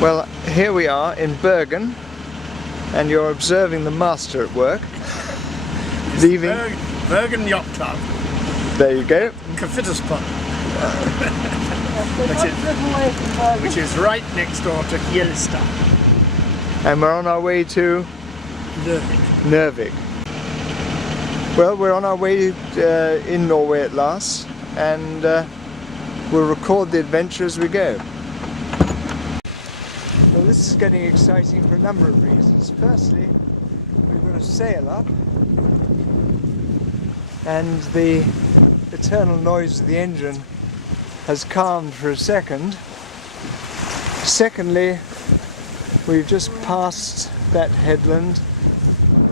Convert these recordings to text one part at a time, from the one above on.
Well, here we are in Bergen, and you're observing the master at work. Leaving Bergen Yacht Club. There you go. Kafitterspot. which is right next door to Hjellstad. And we're on our way to Norway. Well, we're on our way in Norway at last, and we'll record the adventure as we go. Well, this is getting exciting for a number of reasons. Firstly, we've got a sail up, and the eternal noise of the engine has calmed for a second. Secondly, we've just passed that headland,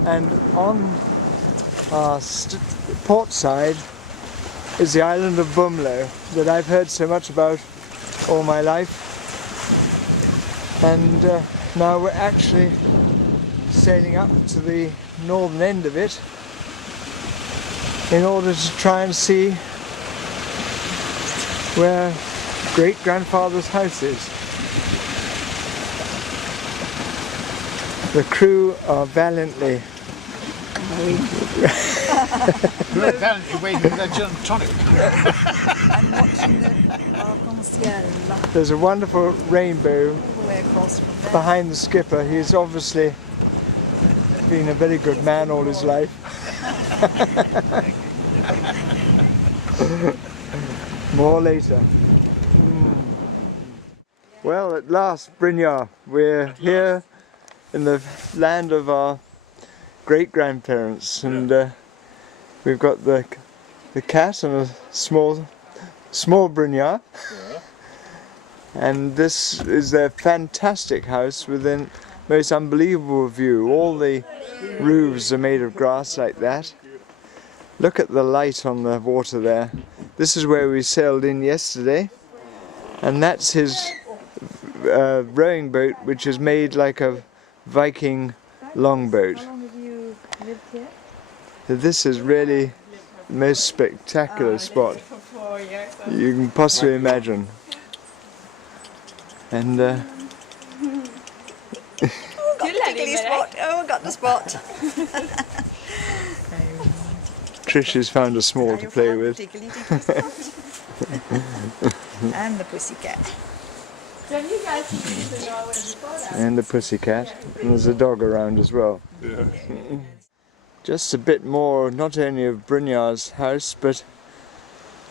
and on our port side is the island of Bumlo that I've heard so much about all my life. And now we're actually sailing up to the northern end of it in order to try and see where great-grandfather's house is. The crew are valiantly waiting for their gin and tonic. I'm watching the Arkonstjärna There's a wonderful rainbow all the way across from there. behind the skipper. He's obviously been a very good man all his life. More later. Well, at last, Brynjar, we're here in the land of our great-grandparents, and we've got the cat and a small Brynjar. And this is their fantastic house with a most unbelievable view. All the roofs are made of grass like that. Look at the light on the water there. This is where we sailed in yesterday, and that's his rowing boat, which is made like a Viking longboat. How long have you lived here? So this is really the most spectacular spot you can possibly imagine. And Tickly spot. Oh, I got the spot. Trish has found a small to play with. Tickly spot. And the pussycat. And the pussycat. And there's a dog around as well. Yeah. Just a bit more, not only of Brynjar's house, but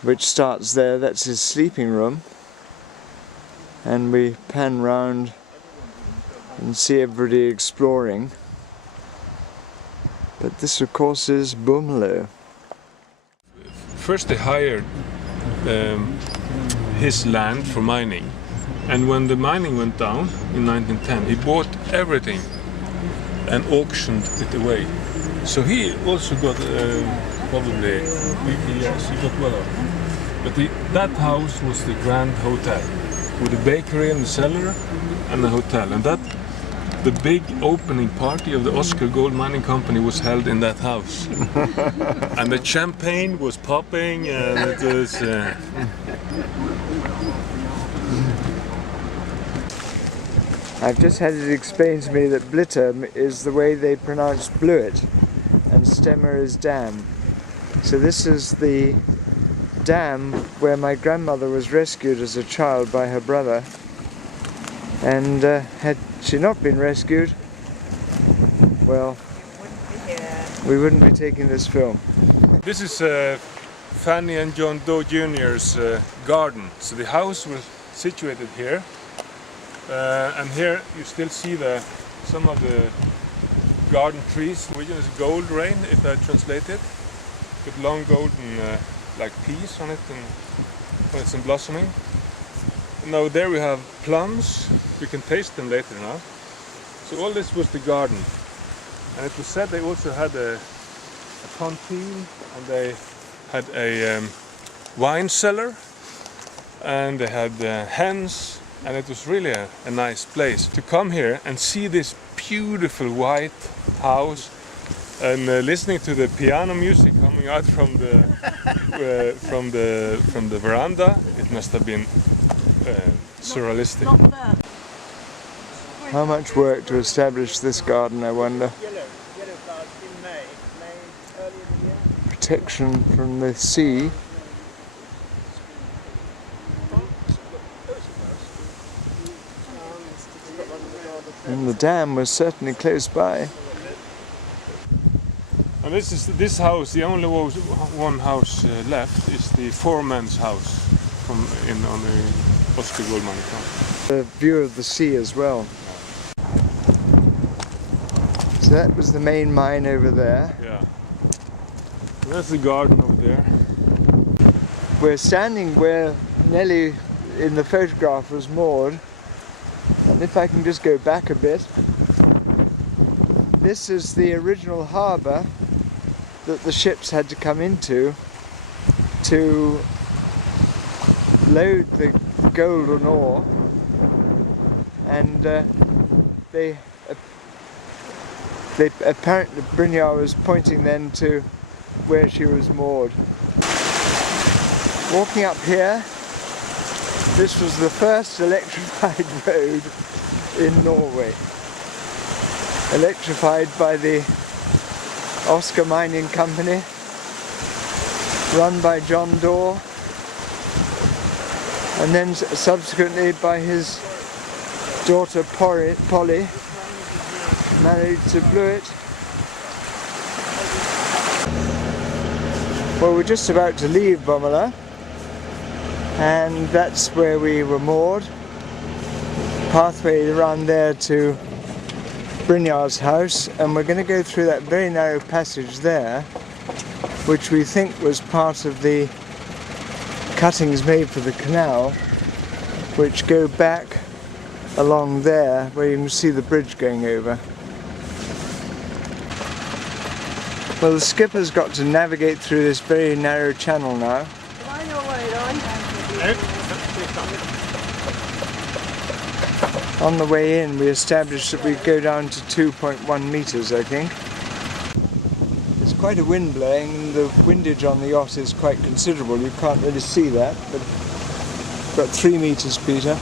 which starts there, that's his sleeping room. And we pan round and see everybody exploring. But this, of course, is Bumlo. First they hired his land for mining, and when the mining went down in 1910, he bought everything and auctioned it away. So he also got probably, yes, he got well off. But that house was the Grand Hotel, with a bakery in the cellar and a hotel. And that, the big opening party of the Oscar Gold Mining Company was held in that house. And the champagne was popping, and it was... I've just had it explained to me that Blitter is the way they pronounce Bluet, and Stemmer is dam. So this is the dam where my grandmother was rescued as a child by her brother, and had she not been rescued, well, we wouldn't be taking this film. This is Fanny and John Doe Jr.'s garden. So the house was situated here, and here you still see some of the garden trees. The region is gold rain, if I translate it, with long golden like peas on it and when it's in blossoming. Now there we have plums. We can taste them later now. So all this was the garden, and it was said they also had a canteen, and they had a wine cellar, and they had hens, and it was really a nice place to come here and see this beautiful white house, and listening to the piano music coming out from the from the veranda. It must have been surrealistic. How much work to establish this garden, I wonder. Yellow flowers in May. Early in the year. Protection from the sea. And the dam was certainly close by. And this house, the only one house left is the foreman's house on the Oscar Goldman account. The view of the sea as well. So that was the main mine over there. Yeah. And that's the garden over there. We're standing where Nellie in the photograph was moored. And if I can just go back a bit, this is the original harbour that the ships had to come into to load the golden ore, and they apparently Brynjar was pointing then to where she was moored. Walking up here, this was the first electrified road in Norway. Electrified by the Oscar Mining Company, run by John Daw, and then subsequently by his daughter Polly, married to Blewett. Well, we're just about to leave Bomela, and that's where we were moored. Pathway around there to Brynjar's house, and we're going to go through that very narrow passage there, which we think was part of the cuttings made for the canal, which go back along there where you can see the bridge going over. Well, the skipper's got to navigate through this very narrow channel now. On the way in, we established that we'd go down to 2.1 meters, I think. There's quite a wind blowing, and the windage on the yacht is quite considerable. You can't really see that, but about 3 meters, Peter.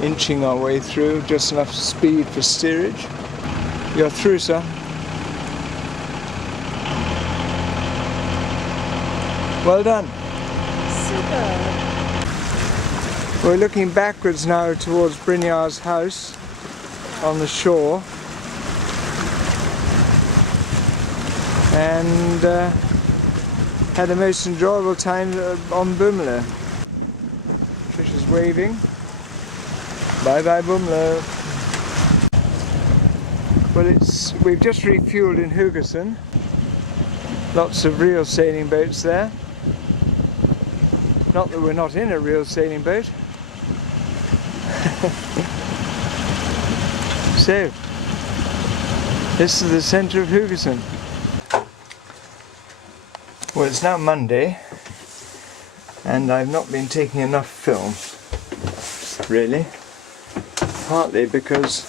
Inching our way through, just enough speed for steerage. You're through, sir. Well done. Super. We're looking backwards now towards Brynjar's house on the shore, and had a most enjoyable time on Bomela. Trisha's waving. Bye bye Bomela. Well, we've just refueled in Haugesund. Lots of real sailing boats there. Not that we're not in a real sailing boat. So, this is the centre of Haugesund. Well, it's now Monday, and I've not been taking enough film, really. Partly because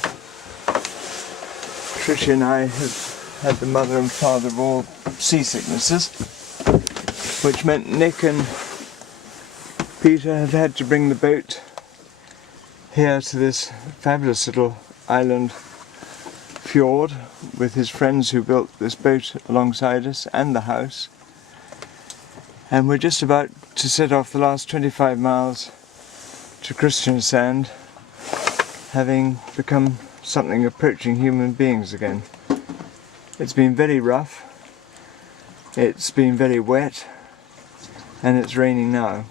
Tricia and I have had the mother and father of all seasicknesses, which meant Nick and Peter have had to bring the boat here to this fabulous little island fjord with his friends who built this boat alongside us and the house. And we're just about to set off the last 25 miles to Kristiansand, having become something approaching human beings again. It's been very rough, it's been very wet, and it's raining now.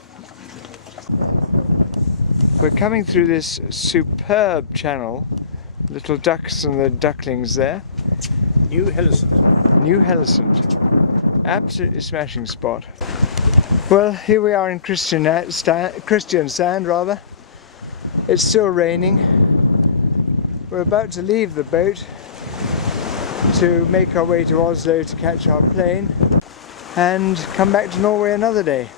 We're coming through this superb channel, little ducks and the ducklings there. New Hellesund. New Hellesund. Absolutely smashing spot. Well, here we are in Kristiansand, rather. It's still raining. We're about to leave the boat to make our way to Oslo to catch our plane and come back to Norway another day.